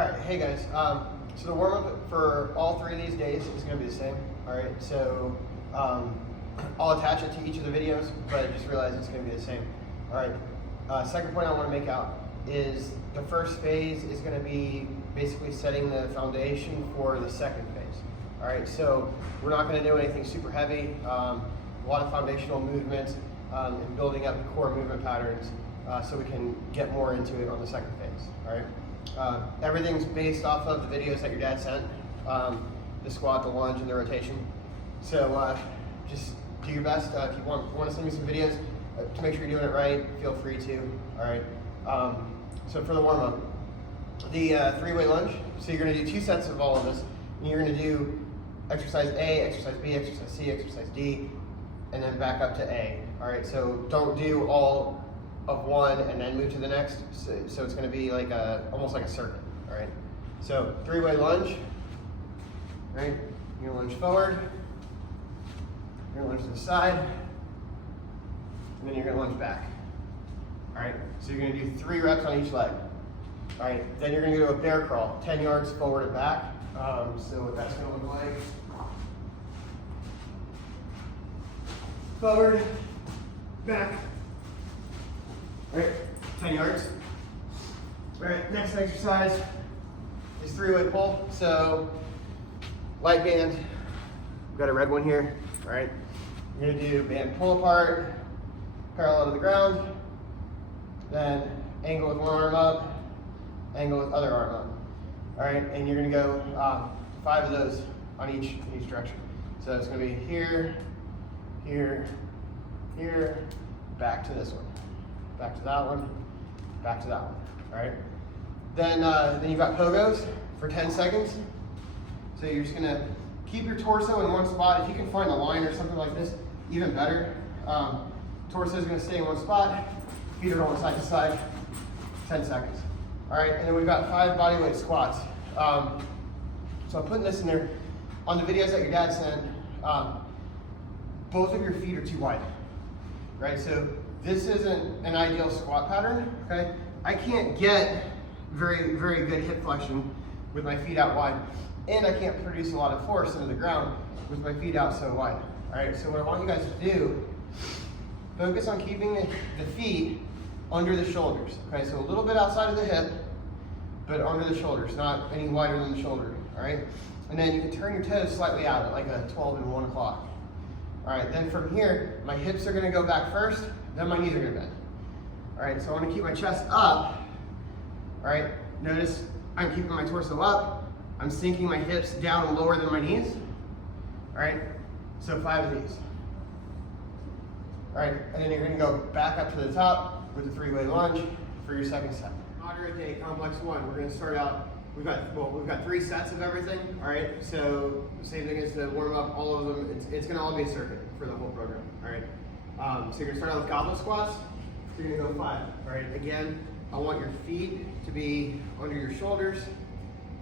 Alright, hey guys. So the warm-up for all 3 of these days is going to be the same. Alright, so I'll attach it to each of the videos, but I just realized it's going to be the same. Alright, second point I want to make out is the first phase is going to be basically setting the foundation for the second phase. Alright, so we're not going to do anything super heavy. A lot of foundational movements and building up the core movement patterns so we can get more into it on the second phase. Alright. Everything's based off of the videos that your dad sent, the squat, the lunge, and the rotation. So just do your best. If you want to send me some videos to make sure you're doing it right, feel free to. All right. So for the warm up, the 3-way lunge. So you're going to do 2 sets of all of this. And you're going to do exercise A, exercise B, exercise C, exercise D, and then back up to A. All right. So don't do all of one and then move to the next, so it's going to be like almost like a circuit. All right, so 3-way lunge. All right, you're going to lunge forward, you're going to lunge to the side, and then you're going to lunge back. All right, so you're going to do 3 reps on each leg. All right, then you're going to do a bear crawl, 10 yards forward and back. So what that's going to look like: forward, back. All right, 10 yards. All right, next exercise is 3-way pull. So light band, we've got a red one here. All right, you're gonna do band pull apart, parallel to the ground, then angle with one arm up, angle with other arm up. All right, and you're gonna go 5 of those on each direction. So it's gonna be here, here, here, back to this one. Back to that one, back to that one. All right. Then you've got pogos for 10 seconds. So you're just gonna keep your torso in one spot. If you can find a line or something like this, even better. Torso is gonna stay in one spot. Feet are going side to side. 10 seconds. All right. And then we've got 5 bodyweight squats. So I'm putting this in there. On the videos that your dad sent, both of your feet are too wide. Right. So this isn't an ideal squat pattern, okay? I can't get very, very good hip flexion with my feet out wide, and I can't produce a lot of force into the ground with my feet out so wide. All right, so what I want you guys to do, focus on keeping the feet under the shoulders, okay? So a little bit outside of the hip, but under the shoulders, not any wider than the shoulder, all right? And then you can turn your toes slightly out at like a 12 and 1 o'clock. All right, then from here, my hips are gonna go back first, then my knees are gonna bend. All right, so I wanna keep my chest up. All right, notice I'm keeping my torso up. I'm sinking my hips down lower than my knees. All right, so 5 of these. All right, and then you're gonna go back up to the top with the 3-way lunge for your second set. Moderate day, complex 1. We're gonna start out, we've got 3 sets of everything. All right, so same thing as the warm up, all of them, it's gonna all be a circuit for the whole program. All right. So you're gonna start out with goblet squats. So you're gonna go 5. All right. Again, I want your feet to be under your shoulders.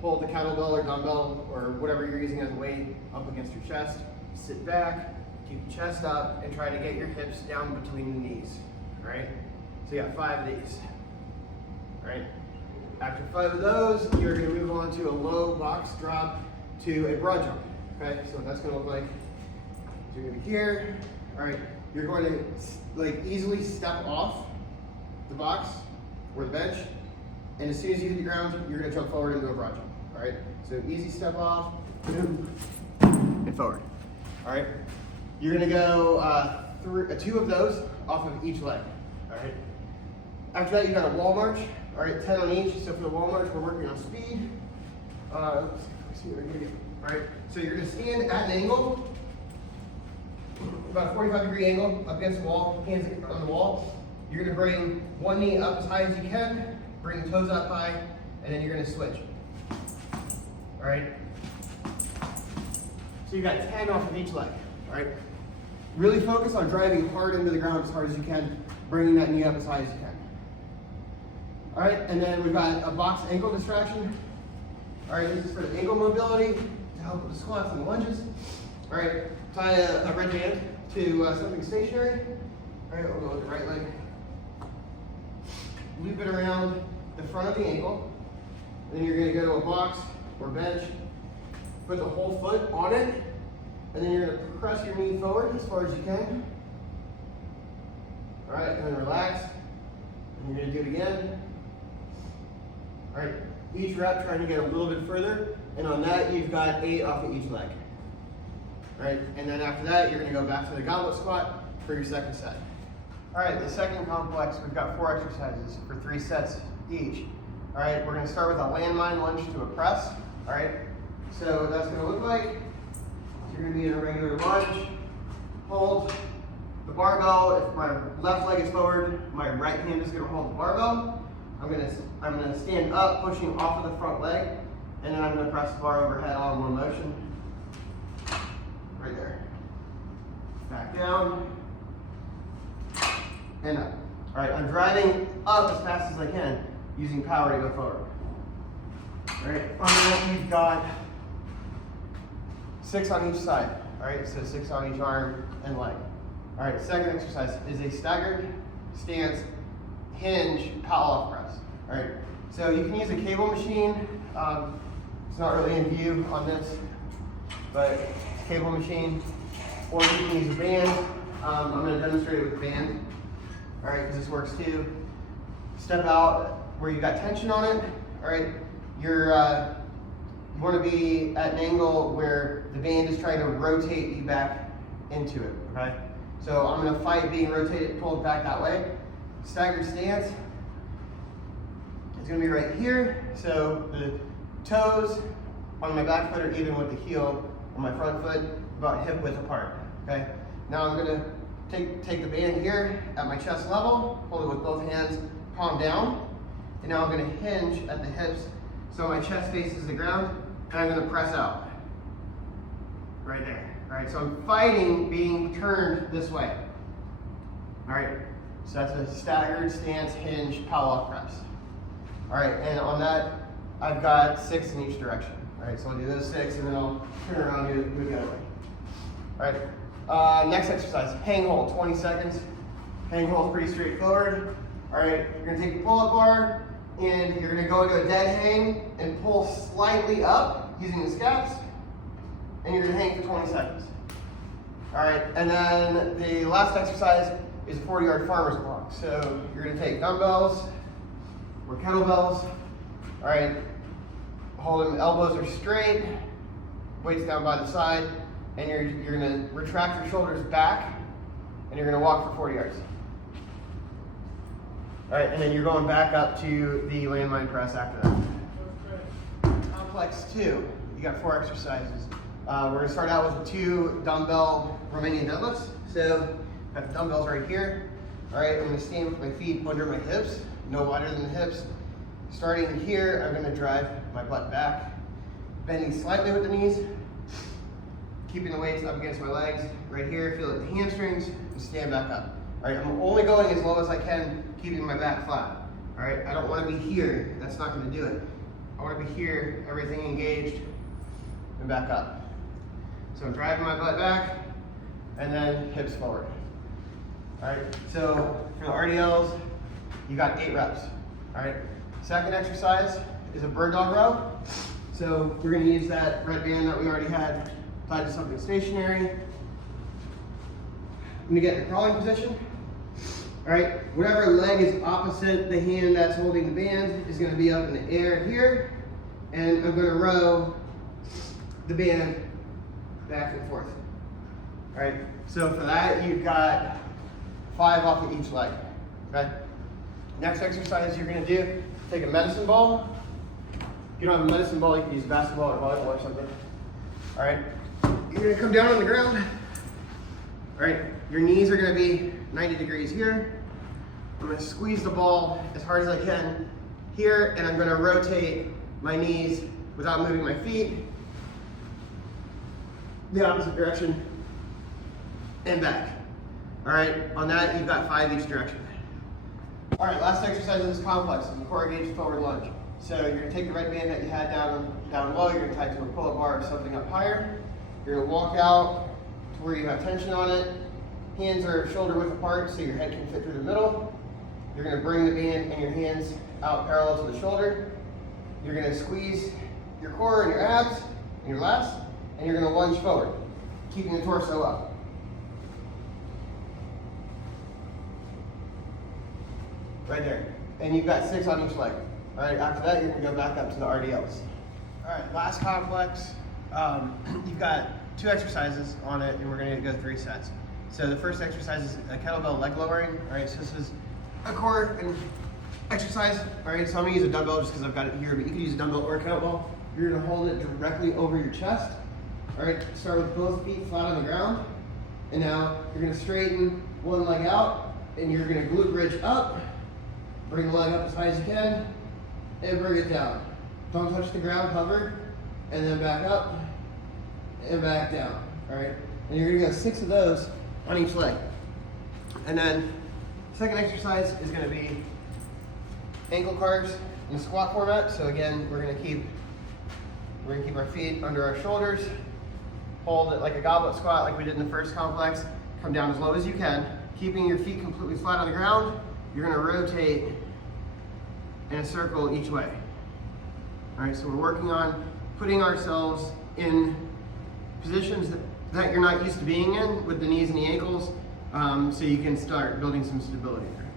Hold the kettlebell or dumbbell or whatever you're using as a weight up against your chest. Sit back, keep your chest up, and try to get your hips down between the knees. All right. So you got 5 of these. All right. After 5 of those, you're gonna move on to a low box drop to a broad jump. Okay. So what that's gonna look like, you're gonna be here. All right. You're going to like easily step off the box or the bench, and as soon as you hit the ground, you're going to jump forward into a broad jump. All right, so easy step off, and forward. All right, you're going to go 2 of those off of each leg. All right, after that, you got a wall march. All right, 10 on each. So for the wall march, we're working on speed. Let's see what we're going to do. All right, so you're going to stand at an angle. About a 45-degree angle up against the wall, hands on the wall. You're gonna bring one knee up as high as you can, bring the toes up high, and then you're gonna switch. All right? So you got 10 off of each leg, all right? Really focus on driving hard into the ground as hard as you can, bringing that knee up as high as you can. All right, and then we've got a box ankle distraction. All right, this is for the ankle mobility to help with the squats and the lunges. All right, tie a red band to something stationary. All right, we'll go with the right leg. Loop it around the front of the ankle. Then you're gonna go to a box or bench, put the whole foot on it, and then you're gonna press your knee forward as far as you can. All right, and then relax. And you're gonna do it again. All right, each rep trying to get a little bit further, and on that you've got 8 off of each leg. All right, and then after that you're gonna go back to the goblet squat for your second set. All right, the second complex, we've got 4 exercises for 3 sets each. All right, we're gonna start with a landmine lunge to a press. All right, so what that's gonna look like, you're gonna be in a regular lunge, hold the barbell. If my left leg is forward, my right hand is gonna hold the barbell. I'm gonna stand up, pushing off of the front leg, and then I'm gonna press the bar overhead all in one motion. Right there. Back down, and up. All right, I'm driving up as fast as I can, using power to go forward. All right, on that you've got 6 on each side. All right, so 6 on each arm and leg. All right, second exercise is a staggered stance hinge pallof press. All right, so you can use a cable machine. It's not really in view on this, but it's a cable machine, or you can use a band. I'm going to demonstrate it with a band. All right, because this works too. Step out where you got tension on it. All right, you want to be at an angle where the band is trying to rotate you back into it. Okay, so I'm going to fight being rotated, pulled back that way. Staggered stance. It's going to be right here. So the toes on my back foot are even with the heel on my front foot, about hip width apart. Okay. Now I'm going to take the band here at my chest level, hold it with both hands, palm down, and now I'm going to hinge at the hips so my chest faces the ground, and I'm going to press out. Right there. All right. So I'm fighting being turned this way. All right. So that's a staggered stance hinge pallof press. All right, and on that, I've got 6 in each direction. All right, so I'll do those 6, and then I'll turn around and do it the other way. All right, next exercise, hang hold, 20 seconds. Hang hold, pretty straightforward. All right, you're gonna take the pull-up bar, and you're gonna go into a dead hang and pull slightly up using the scaps, and you're gonna hang for 20 seconds. All right, and then the last exercise is a 40-yard farmer's block. So you're gonna take dumbbells or kettlebells. All right, hold them, elbows are straight, weights down by the side, and you're gonna retract your shoulders back, and you're gonna walk for 40 yards. All right, and then you're going back up to the landmine press after that. Complex 2, you got 4 exercises. We're gonna start out with 2 dumbbell Romanian deadlifts. So I have the dumbbells right here. All right, I'm gonna stand with my feet under my hips, no wider than the hips. Starting here, I'm gonna drive my butt back, bending slightly with the knees, keeping the weights up against my legs. Right here, feel it in the hamstrings, and stand back up. All right, I'm only going as low as I can, keeping my back flat. All right, I don't wanna be here, that's not gonna do it. I wanna be here, everything engaged, and back up. So I'm driving my butt back, and then hips forward. All right, so for the RDLs, you got 8 reps. All right, second exercise is a bird dog row. So we're gonna use that red band that we already had tied to something stationary. I'm gonna get in the crawling position. All right, whatever leg is opposite the hand that's holding the band is gonna be up in the air here. And I'm gonna row the band back and forth. All right, so for that, you've got 5 off of each leg, okay? Next exercise you're gonna do, take a medicine ball. If you don't have a medicine ball, you can use basketball or volleyball or something. All right, you're gonna come down on the ground. All right, your knees are gonna be 90 degrees here. I'm gonna squeeze the ball as hard as I can here, and I'm gonna rotate my knees without moving my feet the opposite direction and back. All right, on that, you've got 5 each direction. All right, last exercise in this complex is the core engaged forward lunge. So you're gonna take the red band that you had down low, you're gonna tie it to a pull-up bar or something up higher. You're gonna walk out to where you have tension on it. Hands are shoulder width apart so your head can fit through the middle. You're gonna bring the band and your hands out parallel to the shoulder. you're gonna squeeze your core and your abs and your lats, and you're gonna lunge forward, keeping the torso up. Right there. And you've got 6 on each leg. All right, after that, you're gonna go back up to the RDLs. All right, last complex. You've got 2 exercises on it, and we're gonna go 3 sets. So the first exercise is a kettlebell leg lowering. All right, so this is a core and exercise. All right, so I'm gonna use a dumbbell just because I've got it here, but you can use a dumbbell or a kettlebell. You're gonna hold it directly over your chest. All right, start with both feet flat on the ground. And now you're gonna straighten one leg out, and you're gonna glute bridge up. Bring the leg up as high as you can, and bring it down. Don't touch the ground, hover, and then back up, and back down, all right? And you're gonna go 6 of those on each leg. And then, second exercise is gonna be ankle carves in the squat format. So again, we're gonna keep our feet under our shoulders, hold it like a goblet squat like we did in the first complex, come down as low as you can, keeping your feet completely flat on the ground. You're gonna rotate in a circle each way. All right, so we're working on putting ourselves in positions that you're not used to being in with the knees and the ankles, so you can start building some stability there.